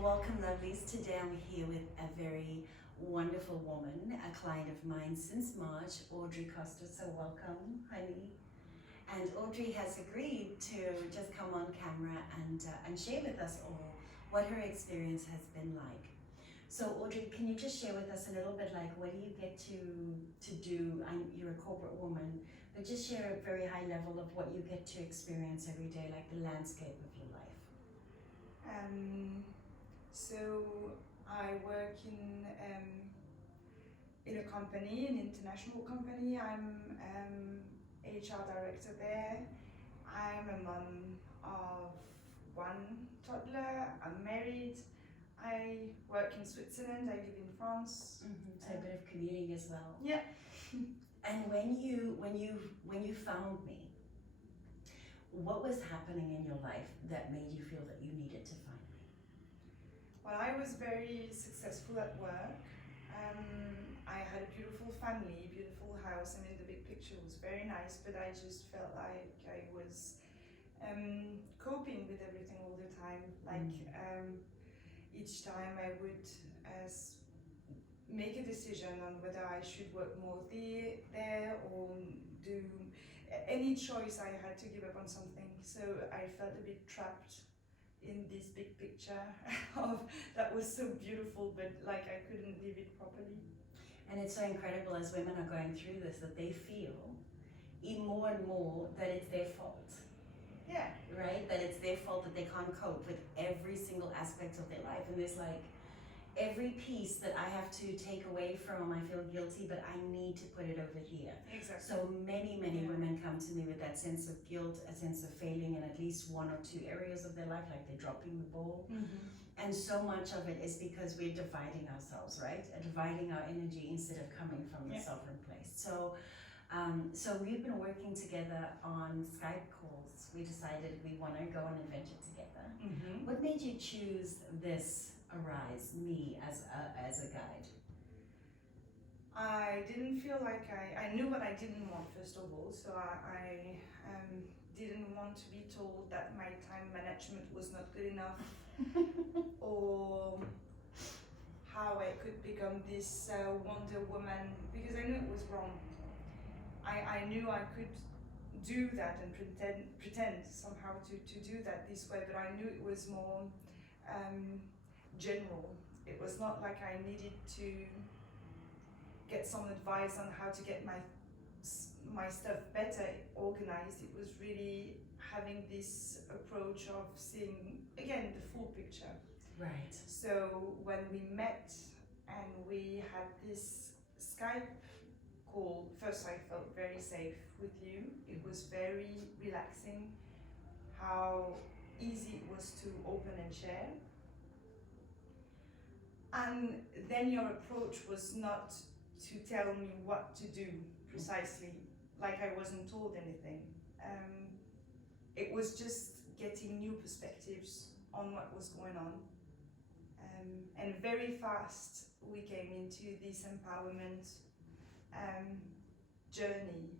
Well, welcome, lovelies. Today I'm here with a very wonderful woman, a client of mine since March, Audrey Costa. So welcome, honey. And Audrey has agreed to just come on camera and share with us all what her experience has been like. So Audrey, can you just share with us a little bit, like, what do you get to do? You're a corporate woman, but just share a very high level of what you get to experience every day, like the landscape of your life. So I work in a company, an international company. I'm HR director there. I'm a mom of one toddler. I'm married. I work in Switzerland. I live in France. So a bit of commuting as well. Yeah. And when you found me, what was happening in your life that made you feel that you needed to find me? Well, I was very successful at work. I had a beautiful family, beautiful house. I mean, the big picture was very nice, but I just felt like I was coping with everything all the time. Each time I would make a decision on whether I should work more there or do any choice, I had to give up on something. So I felt a bit trapped in this big picture of that was so beautiful, but like I couldn't live it properly. And it's so incredible as women are going through this that they feel more and more that it's their fault. Yeah. Right? That it's their fault that they can't cope with every single aspect of their life. And there's like every piece that I have to take away from, I feel guilty, but I need to put it over here. Exactly. So many women come to me with that sense of guilt, a sense of failing in at least one or two areas of their life, like they're dropping the ball. And so much of it is because we're dividing ourselves, right? Dividing our energy instead of coming from the sovereign place. So we've been working together on Skype calls. We decided we want to go on an adventure together. What made you choose this Arise, me, as a guide? I didn't feel like I knew what I didn't want, first of all. So I didn't want to be told that my time management was not good enough or how I could become this Wonder Woman, because I knew it was wrong. I knew I could do that and pretend somehow to do that this way, but I knew it was more general. It was not like I needed to get some advice on how to get my stuff better organized. It was really having this approach of seeing, again, the full picture. Right. So when we met and we had this Skype call, first I felt very safe with you. It was very relaxing, how easy it was to open and share. And then your approach was not to tell me what to do precisely, like I wasn't told anything. It was just getting new perspectives on what was going on. And very fast we came into this empowerment journey,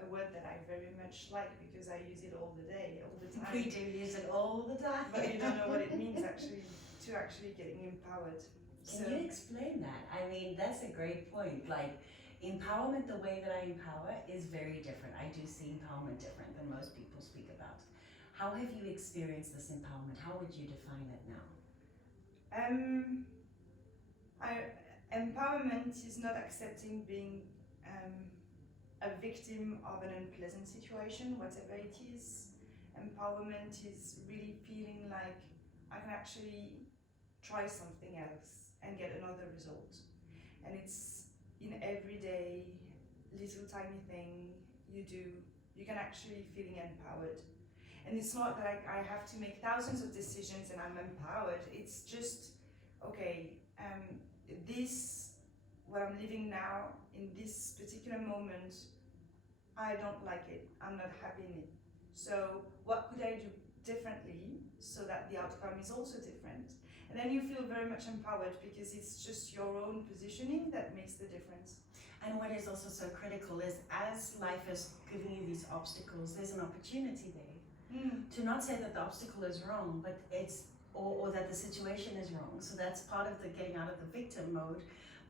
a word that I very much like because I use it all the day, all the time. We do use it all the time. But you don't know what it means actually, to actually getting empowered. Can you explain that? I mean, that's a great point. Like, empowerment, the way that I empower is very different. I do see empowerment different than most people speak about. How have you experienced this empowerment? How would you define it now? Empowerment is not accepting being a victim of an unpleasant situation, whatever it is. Empowerment is really feeling like I can actually try something else and get another result. And it's in everyday little tiny thing you do, you can actually feeling empowered. And it's not that I have to make thousands of decisions and I'm empowered. It's just, okay, what I'm living now in this particular moment, I don't like it, I'm not happy in it. So what could I do differently so that the outcome is also different? And then you feel very much empowered because it's just your own positioning that makes the difference. And what is also so critical is as life is giving you these obstacles, there's an opportunity there. To not say that the obstacle is wrong, but it's or that the situation is wrong. So that's part of the getting out of the victim mode.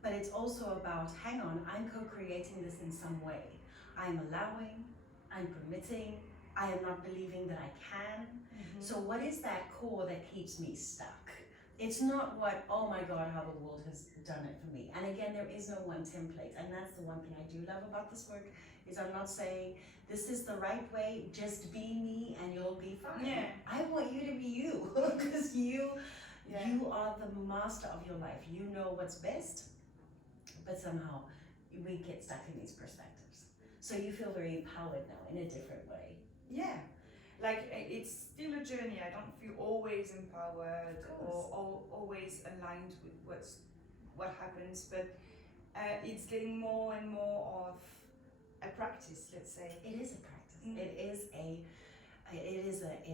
But it's also about, hang on, I'm co-creating this in some way. I'm allowing, I'm permitting, I am not believing that I can. So what is that core that keeps me stuck? It's not what, oh my God, how the world has done it for me. And again, there is no one template. And that's the one thing I do love about this work, is I'm not saying this is the right way, just be me and you'll be fine. Yeah. I want you to be you, because you are the master of your life. You know what's best, but somehow we get stuck in these perspectives. So you feel very empowered now in a different way. Yeah, like it's still a journey. I don't feel always empowered or always aligned with what happens, but it's getting more and more of a practice. Let's say it is a practice. It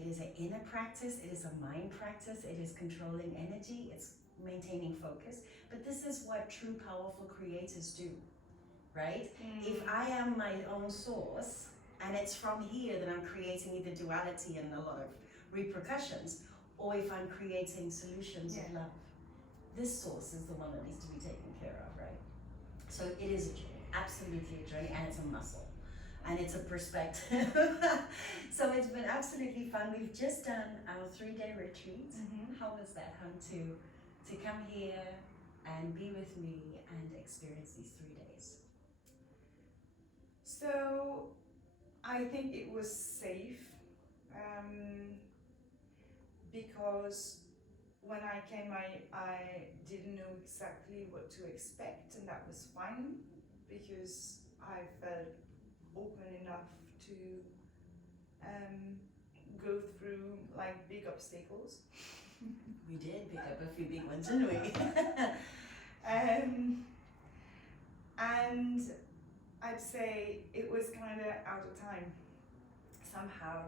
is an inner practice. It is a mind practice. It is controlling energy. It's maintaining focus. But this is what true powerful creators do, right? If I am my own source, and it's from here that I'm creating either duality and a lot of repercussions, or if I'm creating solutions of love, this source is the one that needs to be taken care of, right? So it is a journey, absolutely a journey, and it's a muscle, and it's a perspective. So it's been absolutely fun. We've just done our 3-day retreat. How was that, hon, to come here and be with me and experience these 3 days? So I think it was safe, because when I came, I didn't know exactly what to expect, and that was fine because I felt open enough to go through like big obstacles. We did pick up a few big ones, didn't we? And I'd say it was kind of out of time somehow.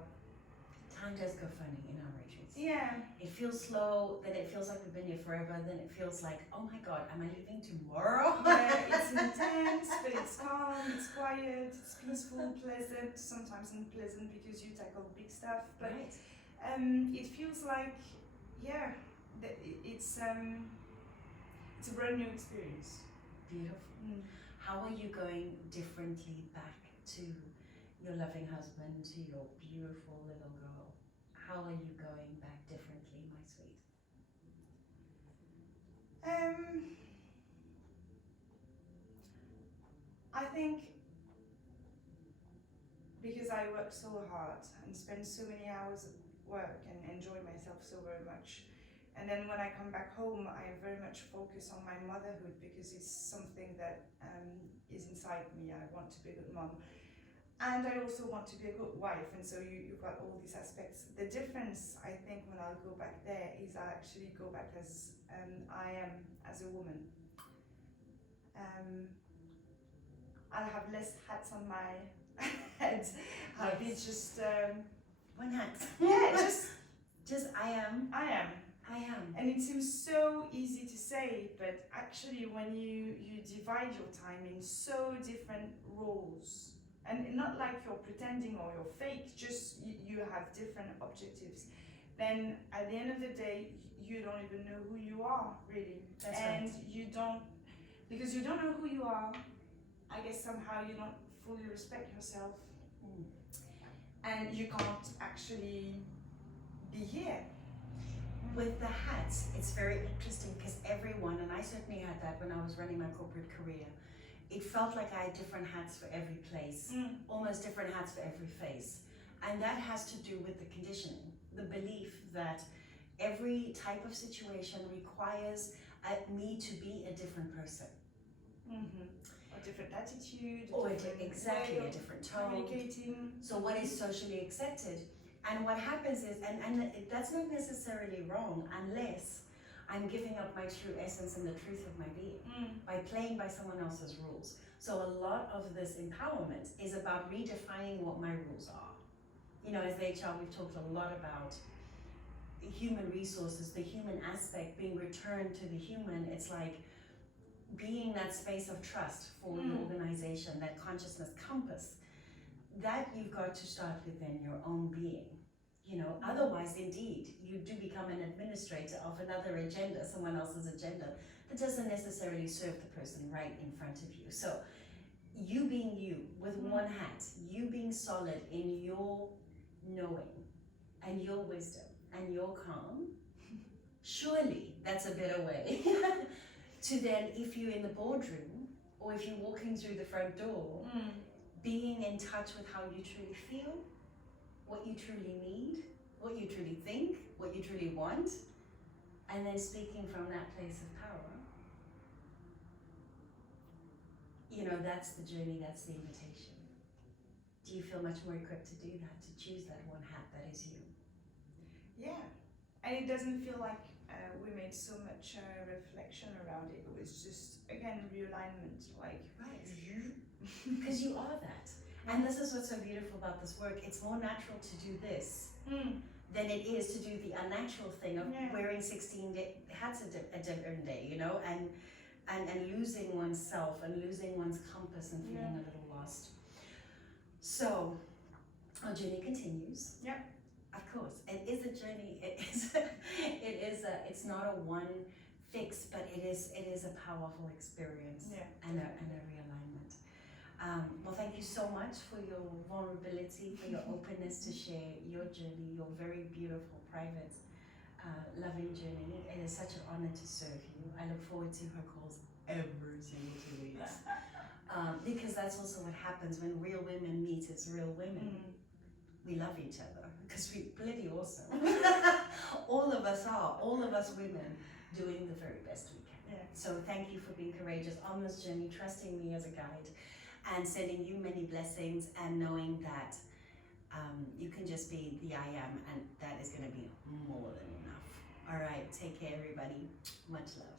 Time does go funny in our retreats. Yeah. It feels slow, then it feels like we've been here forever, then it feels like, oh my God, am I leaving tomorrow? Yeah, it's intense, but it's calm, it's quiet, it's peaceful, pleasant, sometimes unpleasant because you tackle big stuff. But right. It feels like, yeah, it's a brand new experience. Beautiful. How are you going differently back to your loving husband, to your beautiful little girl? How are you going back differently, my sweet? I think because I work so hard and spend so many hours at work and enjoy myself so very much, and then when I come back home, I very much focus on my motherhood because it's something that is inside me. I want to be a good mom. And I also want to be a good wife, and so you've got all these aspects. The difference, I think, when I'll go back there is I actually go back as I am as a woman. I'll have less hats on my head. I'll be just one hat. Yeah, just I am. I am. I am. And it seems so easy to say, but actually, when you divide your time in so different roles. And not like you're pretending or you're fake, just you have different objectives. Then at the end of the day, you don't even know who you are, really. That's and right. You don't, because you don't know who you are, I guess somehow you don't fully respect yourself. And you can't actually be here. With the hats, it's very interesting because everyone, and I certainly had that when I was running my corporate career, it felt like I had different hats for every place, almost different hats for every face. And that has to do with the conditioning, the belief that every type of situation requires me to be a different person. A different attitude, exactly, a different tone. Communicating. So what is socially accepted? And what happens is, and that's not necessarily wrong unless I'm giving up my true essence and the truth of my being by playing by someone else's rules. So a lot of this empowerment is about redefining what my rules are. You know, as HR, we've talked a lot about human resources, the human aspect being returned to the human. It's like being that space of trust for the organization, that consciousness compass. That you've got to start within your own being. You know, otherwise, indeed, you do become an administrator of another agenda, someone else's agenda, that doesn't necessarily serve the person right in front of you. So, you being you with one hat, you being solid in your knowing and your wisdom and your calm, surely that's a better way to then, if you're in the boardroom or if you're walking through the front door, being in touch with how you truly feel, what you truly need, what you truly think, what you truly want, and then speaking from that place of power. You know, that's the journey, that's the invitation. Do you feel much more equipped to do that, to choose that one hat that is you? Yeah, and it doesn't feel like we made so much reflection around it. It was just, again, realignment, like. Right. Because you are that. And this is what's so beautiful about this work. It's more natural to do this than it is to do the unnatural thing of wearing 16 hats a different day, you know, and losing oneself and losing one's compass and feeling a little lost. So our journey continues. Yeah. Of course, it is a journey. It's not a one fix, but it is a powerful experience and a realignment. Well, thank you so much for your vulnerability, for your openness to share your journey, your very beautiful, private, loving journey. It is such an honor to serve you. I look forward to her calls every single 2 weeks. Because that's also what happens when real women meet. It's real women. We love each other because we're bloody awesome. All of us are, all of us women, doing the very best we can. Yeah. So thank you for being courageous on this journey, trusting me as a guide, and sending you many blessings, and knowing that you can just be the I am, and that is going to be more than enough. All right, take care, everybody. Much love.